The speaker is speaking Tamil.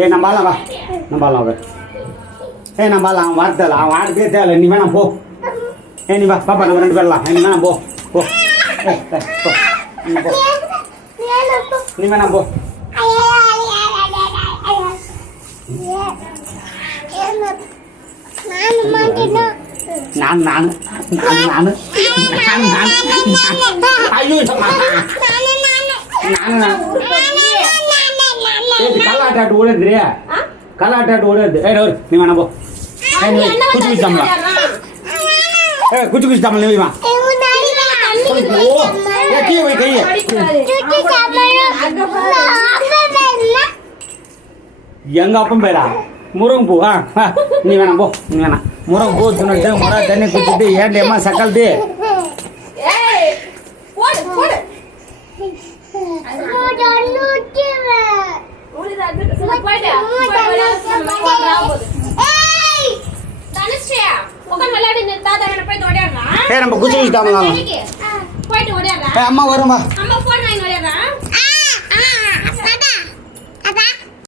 ஏய் நம்ம ஆளலாம் வா, நம்ம ஆளலாம் வா. ஏய் நம்ம ஆளலாம் அவன் வார்த்தை அவன் வார்த்தையே தேவை. நீ வேணாம் போ. ஏய் நீ வா பாப்பா, நம்ம 2 பேர்லாம். நீ வேணாம் போ போ. போ நீ போ, நீ வேணாம் போ. நான் ஐயோ கல்லாட்டாட்டு ஓடுது, கல்லாட்டாட்டு ஓடுது. நீ வேணா போ. குச்சி குச்சி தமிழா, குச்சி குச்சி தமிழ் நீ வா. கீழே போய் கையை எங்க அப்பம் பேரா முருங்கை பூ. நீ வேணாம் போ, நீ வேணாம். முருங்கை பூ தின்னுட்டு முறை தண்ணி குடிச்சிட்டு ஏண்டியம்மா சக்கல்ட்டு நம்ம குச்சி குச்சிட்டாங்க. அம்மா வரும்பா.